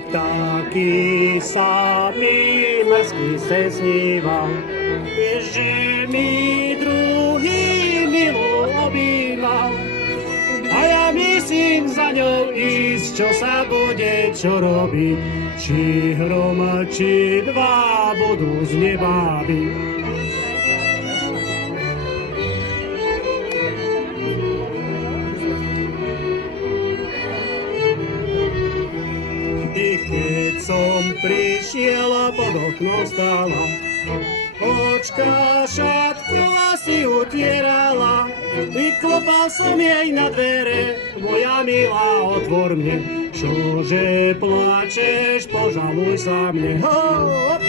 taký samý mrzký se sníval, že mi druhý milu objímal. A ja myslím za ňou ísť, čo sa bude čo robiť, či hrom, či dva budú z neba byť. Keď som prišiel, pod oknom stála, očka šatkla si utierala, i klopal som jej na dvere, moja milá, otvor mne, čože plačeš, požaluj sa mne. Hop!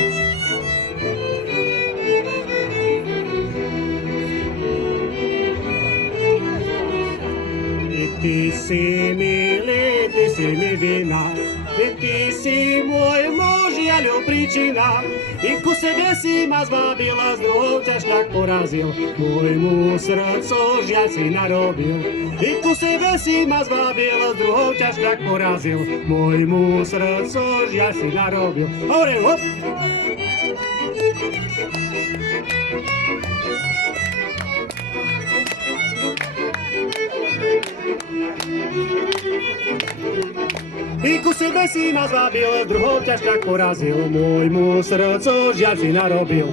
Ty si milý, ty si mi vina, ty si môj muž, ja ľub príčina. I ku sebe si ma zvábila, s druhou ťa šľak porazil, môjmu srdcu žiaľ si narobil. I ku sebe si ma zvábil, s druhou ťa šľak porazil, môjmu srdcu žiaľ si narobil. Hore, hop! I ku sebe si ma zvábil, druhou ťa šľak porazil, môjmu srdcu žiaľ si narobil.